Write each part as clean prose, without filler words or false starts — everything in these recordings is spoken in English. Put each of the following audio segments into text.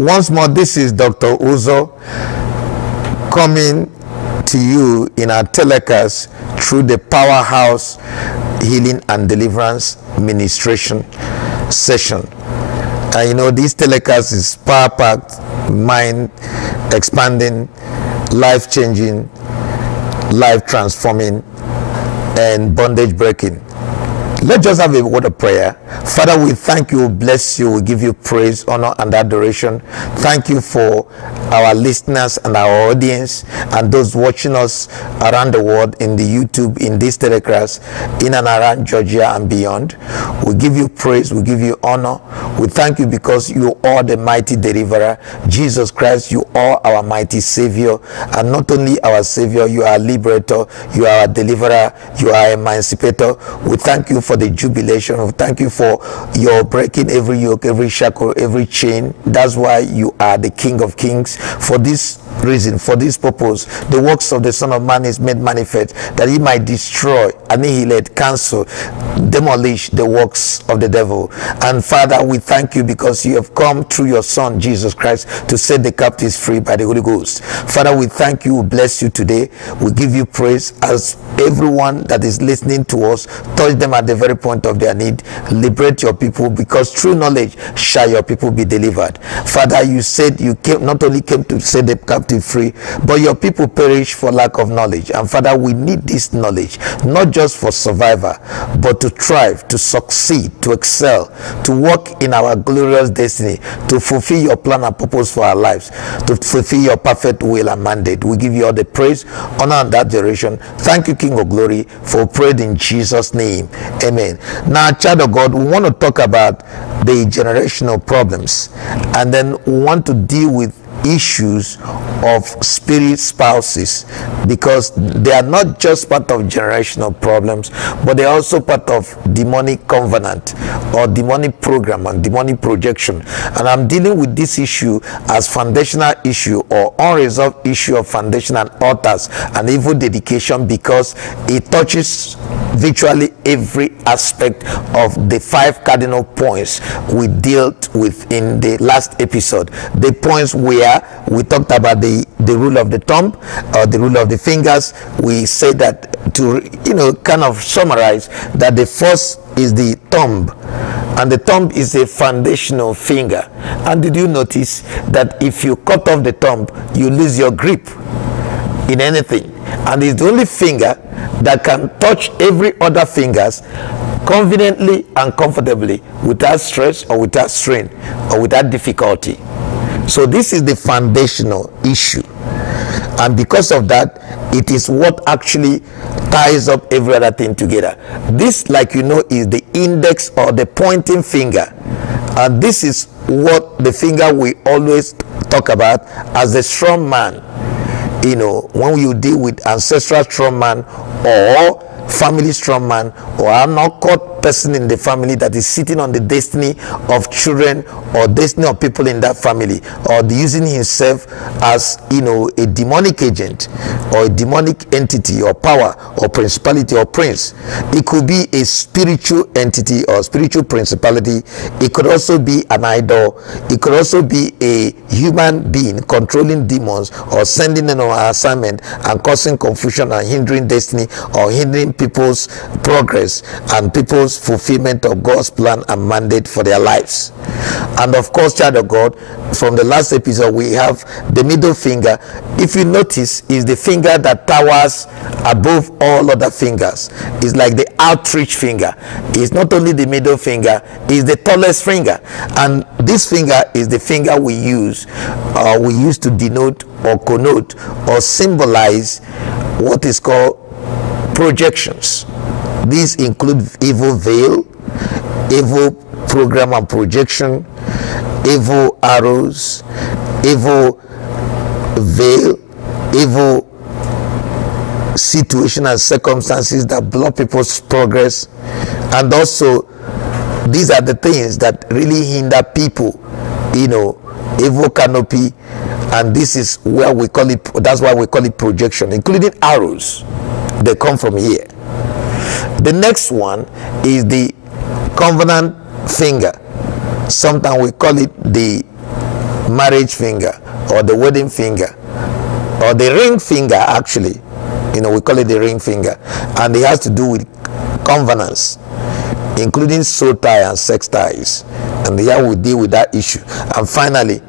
Once more, this is Dr. Uzo coming to you in our telecast through the Powerhouse Healing and Deliverance Ministration session. And you know, this telecast is power-packed, mind-expanding, life-changing, life-transforming, and bondage-breaking. Let's just have a word of prayer. Father, we thank you, bless you, we give you praise, honor, and adoration. Thank you for our listeners and our audience and those watching us around the world in the YouTube, in this telecast, in and around Georgia and beyond. We give you praise, we give you honor. We thank you because you are the mighty deliverer. Jesus Christ, you are our mighty Savior. And not only our Savior, you are a liberator, you are a deliverer, you are emancipator. We thank you for the jubilation. We thank you for your breaking every yoke, every shackle, every chain. That's why you are the King of Kings. For this reason, for this purpose, the works of the Son of Man is made manifest, that he might destroy, annihilate, cancel, demolish the works of the devil. And Father, we thank you because you have come through your Son Jesus Christ to set the captives free by the Holy Ghost. Father, we thank you, we bless you today. We give you praise as everyone that is listening to us, touch them at the very point of their need. Liberate your people, because through knowledge shall your people be delivered. Father, you said you came, not only came to set the captive free, but your people perish for lack of knowledge. And Father, we need this knowledge, not just for survival, but to thrive, to succeed, to excel, to walk in our glorious destiny, to fulfill your plan and purpose for our lives, to fulfill your perfect will and mandate. We give you all the praise, honor, and adoration. Thank you, King of Glory, for praying in Jesus' name. Amen. Now, child of God, we want to talk about the generational problems, and then we want to deal with issues of spirit spouses, because they are not just part of generational problems, but they are also part of demonic covenant or demonic program and demonic projection. And I'm dealing with this issue as foundational issue or unresolved issue of foundation and altars and evil dedication, because it touches virtually every aspect of the 5 cardinal points we dealt with in the last episode. The points where we talked about the rule of the thumb or the rule of the fingers. We say that, to kind of summarize, that the first is the thumb, and the thumb is a foundational finger. And did you notice that if you cut off the thumb, you lose your grip in anything, and it's the only finger that can touch every other fingers conveniently and comfortably, without stress or without strain or without difficulty. So this is the foundational issue, and because of that, it is what actually ties up every other thing together. This, like you know, is the index or the pointing finger, and this is what the finger we always talk about as the strong man. When you deal with ancestral strong man or family strong man, or an occult person in the family that is sitting on the destiny of children or destiny of people in that family, or using himself as a demonic agent or a demonic entity or power or principality or prince. It could be a spiritual entity or spiritual principality. It could also be an idol. It could also be a human being controlling demons or sending them on an assignment and causing confusion and hindering destiny or hindering people's progress and people's fulfillment of God's plan and mandate for their lives. And of course, child of God, from the last episode, we have the middle finger. If you notice, is the finger that towers above all other fingers. It's like the outreach finger. It's not only the middle finger, it's the tallest finger. And this finger is the finger we use to denote or connote or symbolize what is called projections. These include evil veil, evil program and projection, evil arrows, evil veil, evil situation and circumstances that block people's progress. And also, these are the things that really hinder people, evil canopy. And this is where we call it, that's why we call it projection, including arrows. They come from here. The next one is the covenant finger. Sometimes we call it the marriage finger, or the wedding finger, or the ring finger, actually. You know, we call it the ring finger. And it has to do with covenants, including soul tie and sex ties. And here we deal with that issue. And finally,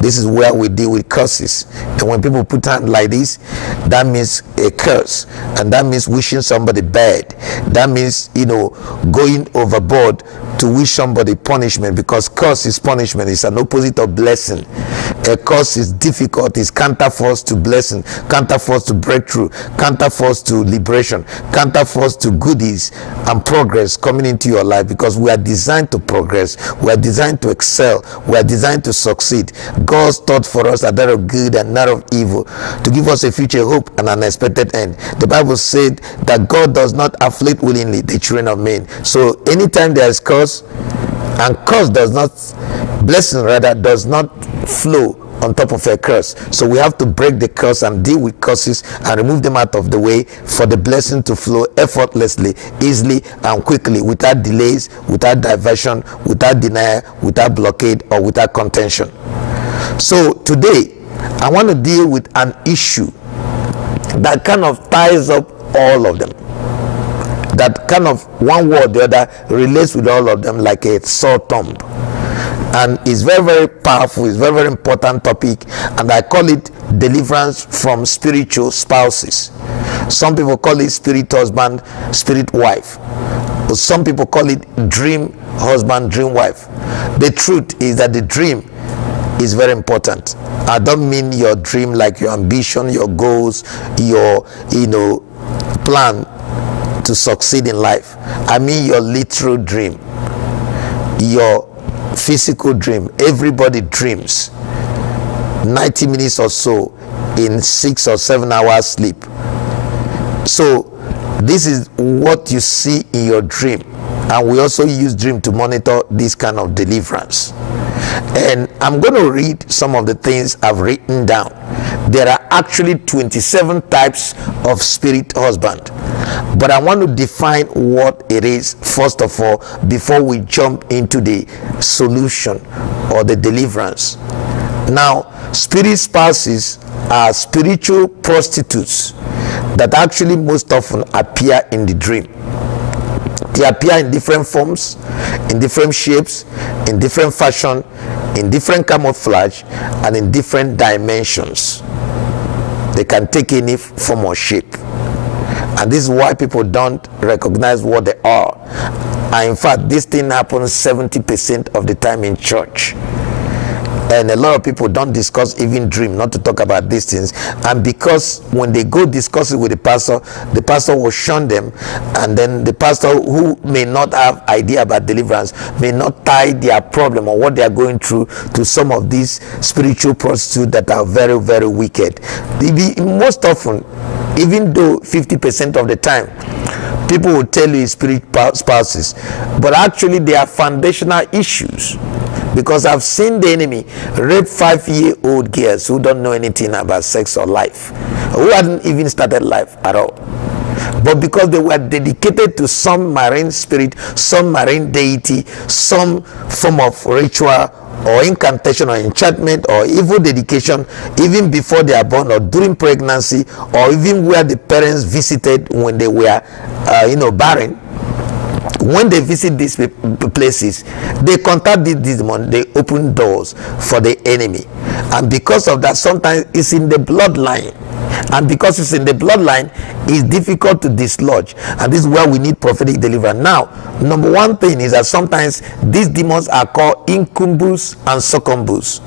this is where we deal with curses. And when people put hand like this, that means a curse. And that means wishing somebody bad. That means, you know, going overboard to wish somebody punishment, because curse is punishment. It's an opposite of blessing. A curse is difficult, it's counterforce to blessing, counterforce to breakthrough, counterforce to liberation, counterforce to goodies and progress coming into your life, because we are designed to progress, we are designed to excel, we are designed to succeed. God's thought for us are that of good and not of evil, to give us a future hope and an expected end. The Bible said that God does not afflict willingly the children of men. So anytime there is curse, and curse does not, blessing rather, does not flow on top of a curse. So we have to break the curse and deal with curses and remove them out of the way for the blessing to flow effortlessly, easily and quickly, without delays, without diversion, without denial, without blockade, or without contention. So today I want to deal with an issue that kind of ties up all of them, that kind of one word or the other relates with all of them like a sore thumb. And it's very, very powerful, it's very, very important topic, and I call it deliverance from spiritual spouses. Some people call it spirit husband, spirit wife. But some people call it dream husband, dream wife. The truth is that the dream is very important. I don't mean your dream like your ambition, your goals, your, you know, plan to succeed in life. I mean your literal dream, your physical dream. Everybody dreams 90 minutes or so in 6 or 7 hours sleep. So this is what you see in your dream, and we also use dream to monitor this kind of deliverance. And I'm going to read some of the things I've written down. There are actually 27 types of spirit husband, but I want to define what it is first of all before we jump into the solution or the deliverance. Now, spirit spouses are spiritual prostitutes that actually most often appear in the dream. They appear in different forms, in different shapes, in different fashion, in different camouflage, and in different dimensions. They can take any form or shape. And this is why people don't recognize what they are. And in fact, this thing happens 70% of the time in church. And a lot of people don't discuss even dream, not to talk about these things. And because when they go discuss it with the pastor will shun them. And then the pastor, who may not have idea about deliverance, may not tie their problem or what they are going through to some of these spiritual prostitutes that are very, very wicked. Most often, even though 50% of the time, people will tell you spirit spouses, but actually they are foundational issues. Because I've seen the enemy rape 5-year-old girls who don't know anything about sex or life, who hadn't even started life at all. But because they were dedicated to some marine spirit, some marine deity, some form of ritual or incantation or enchantment or evil dedication, even before they are born or during pregnancy, or even where the parents visited when they were barren. When they visit these places, they contact these demons, they open doors for the enemy. And because of that, sometimes it's in the bloodline. And because it's in the bloodline, it's difficult to dislodge. And this is where we need prophetic deliverance. Now, number one thing is that sometimes these demons are called incubus and succubus.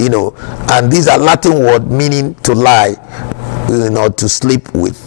And these are Latin words meaning to lie, to sleep with.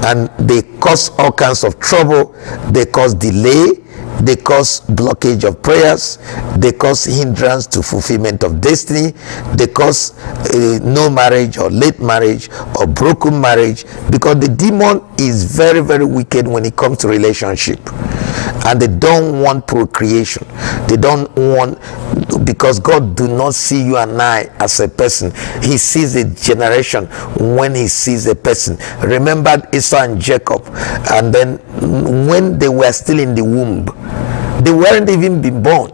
And they cause all kinds of trouble. They cause delay, they cause blockage of prayers, they cause hindrance to fulfillment of destiny, they cause no marriage or late marriage or broken marriage, because the demon is very, very wicked when it comes to relationship. And they don't want procreation. They don't want, because God do not see you and I as a person. He sees a generation when he sees a person. Remember Esau and Jacob, and then when they were still in the womb, they weren't even been born.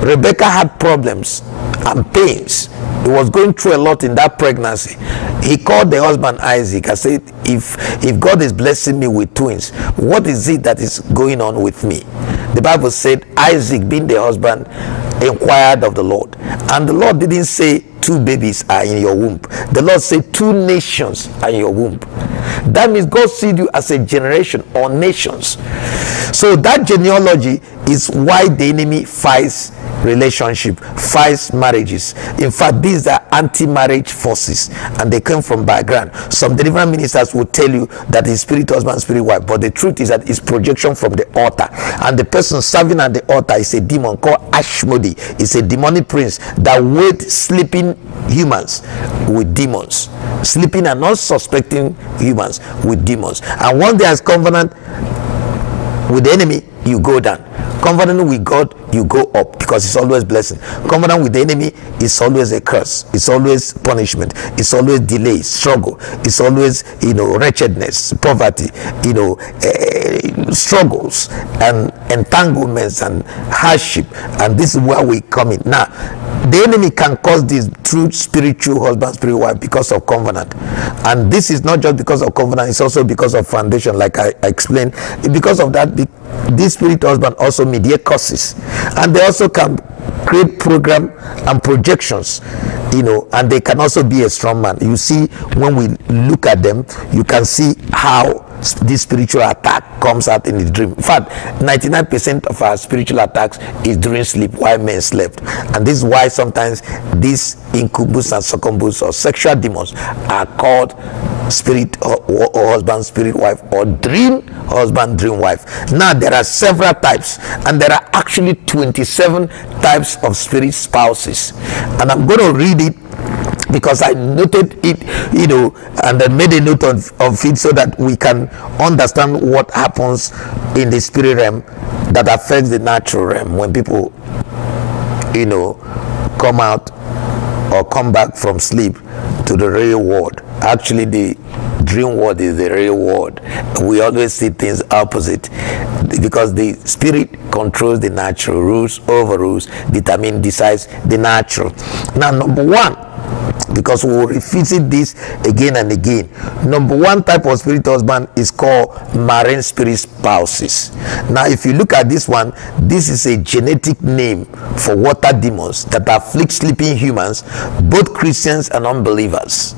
Rebecca had problems and pains. He was going through a lot in that pregnancy. He called the husband Isaac and said, if God is blessing me with twins, what is it that is going on with me? The Bible said Isaac, being the husband, inquired of the Lord, and the Lord didn't say 2 babies are in your womb. The Lord said 2 nations are in your womb. That means God sees you as a generation or nations. So that genealogy is why the enemy fights relationship, fights marriages. In fact, these are anti-marriage forces, and they come from background. Some deliverance ministers will tell you that it's spirit husband, spirit wife, but the truth is that it's projection from the altar, and the person serving at the altar is a demon called Ashmodi. It's a demonic prince that waits sleeping humans with demons, sleeping and not suspecting humans with demons. And once there is covenant with the enemy, you go down. Covenant with God, you go up, because it's always blessing. Covenant with the enemy is always a curse. It's always punishment. It's always delay, struggle. It's always, wretchedness, poverty, struggles and entanglements and hardship. And this is where we come in. Now, the enemy can cause this through spiritual husband, spiritual wife, because of covenant. And this is not just because of covenant, it's also because of foundation, like I explained. Because of that, this spirit husband also mediate curses, and they also can create program and projections, and they can also be a strong man. You see, when we look at them, you can see how this spiritual attack comes out in the dream. In fact, 99% of our spiritual attacks is during sleep, while men slept. And this is why sometimes these incubus and succubus or sexual demons are called spirit or husband, spirit wife, or dream husband, dream wife. Now, there are several types, and there are actually 27 types of spirit spouses. And I'm going to read it because I noted it, and I made a note of it so that we can understand what happens in the spirit realm that affects the natural realm when people, come out or come back from sleep to the real world. Actually, the dream world is the real world. We always see things opposite, because the spirit controls the natural, rules, overrules, decides the natural. Now, number one, because we will revisit this again and again, number one type of spirit husband is called marine spirit spouses. Now, if you look at this one, this is a genetic name for water demons that afflict sleeping humans, both Christians and unbelievers.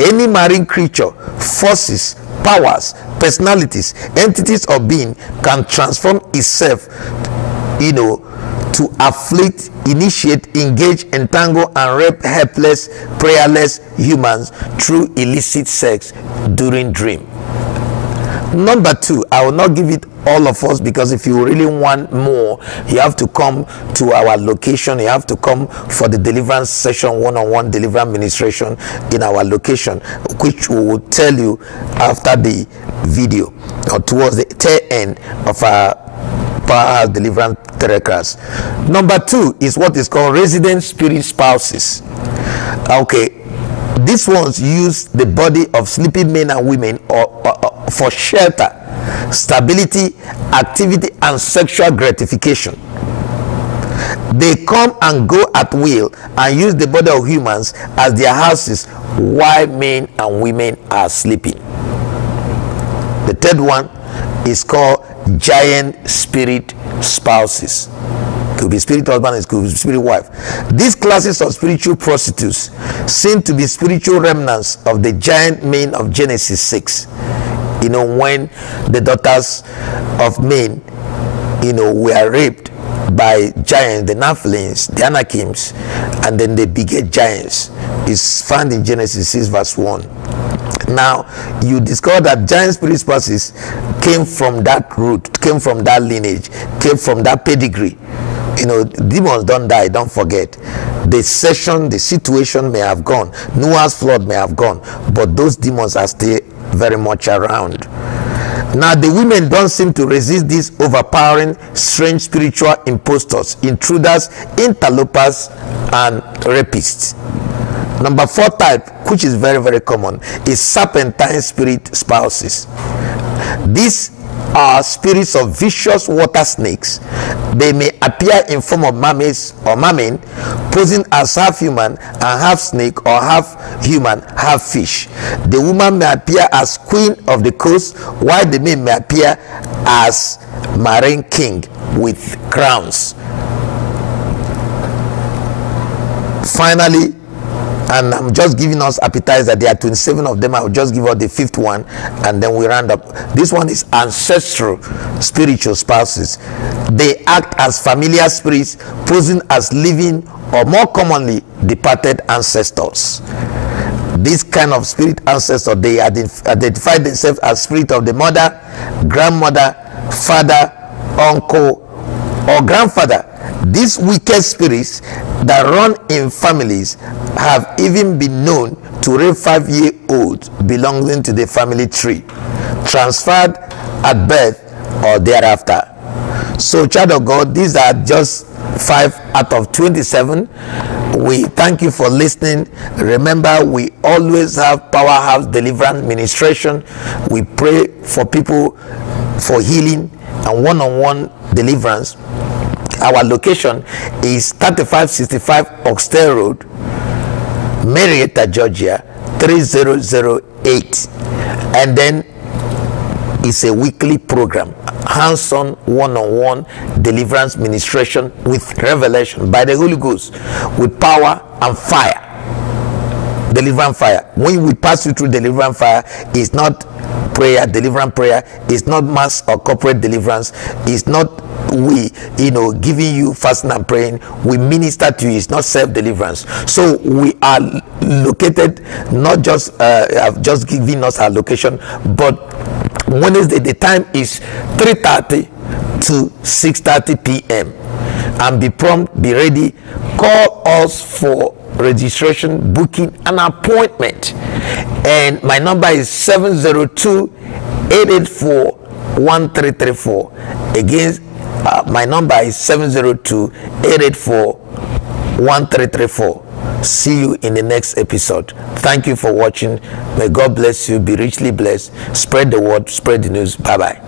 Any marine creature, forces, powers, personalities, entities, or being can transform itself, to afflict, initiate, engage, entangle, and rape helpless, prayerless humans through illicit sex during dream. Number two, I will not give it all of us, because if you really want more, you have to come to our location. You have to come for the deliverance session, one-on-one deliverance ministration in our location, which we will tell you after the video or towards the tail end of our Powerhouse Deliverance Telecast. Number two is what is called resident spirit spouses. Okay, these ones use the body of sleeping men and women for shelter, stability, activity, and sexual gratification. They come and go at will and use the body of humans as their houses while men and women are sleeping. The third one is called giant spirit spouses. It could be spirit husband, it could be spirit wife. These classes of spiritual prostitutes seem to be spiritual remnants of the giant men of Genesis 6. When the daughters of men, were raped by giants, the Nephilims, the Anakims, and then they beget giants. It's found in Genesis 6 verse 1. Now, you discover that giant spirit spouses came from that root, came from that lineage, came from that pedigree. Demons don't die, don't forget. The session, the situation may have gone, Noah's flood may have gone, but those demons are still very much around. Now, the women don't seem to resist these overpowering, strange spiritual impostors, intruders, interlopers, and rapists. Number four type, which is very, very common, is serpentine spirit spouses. These are spirits of vicious water snakes. They may appear in form of mermaids or mermen, posing as half human and half snake, or half human, half fish. The woman may appear as queen of the coast, while the man may appear as marine king with crowns. Finally, and I'm just giving us appetizer, there are 27 of them. I'll just give out the 5th one and then we round up. This one is ancestral spiritual spouses. They act as familiar spirits, posing as living or more commonly departed ancestors. This kind of spirit ancestor, they identify themselves as spirit of the mother, grandmother, father, uncle, or grandfather. These wicked spirits that run in families have even been known to rape 5-year-olds belonging to the family tree, transferred at birth or thereafter. So, child of God, these are just 5 out of 27. We thank you for listening. Remember, we always have Powerhouse Deliverance Ministration. We pray for people for healing and one-on-one deliverance. Our location is 3565 Oxtail Road, Marietta, Georgia 3008. And then it's a weekly program, hands-on, one-on-one deliverance ministration with revelation by the Holy Ghost, with power and fire. Deliverance fire. When we pass you through deliverance fire, it's not prayer, deliverance prayer. It's not mass or corporate deliverance. It's not we giving you fasting and praying. We minister to you. It's not self-deliverance. So we are located, not just just giving us our location, but Wednesday the time is 3:30 to 6:30 p.m. and be prompt, be ready. Call us for registration, booking, and appointment. And my number is 702-884-1334. Again, my number is 702-884-1334. See you in the next episode. Thank you for watching. May God bless you. Be richly blessed. Spread the word, spread the news. Bye bye.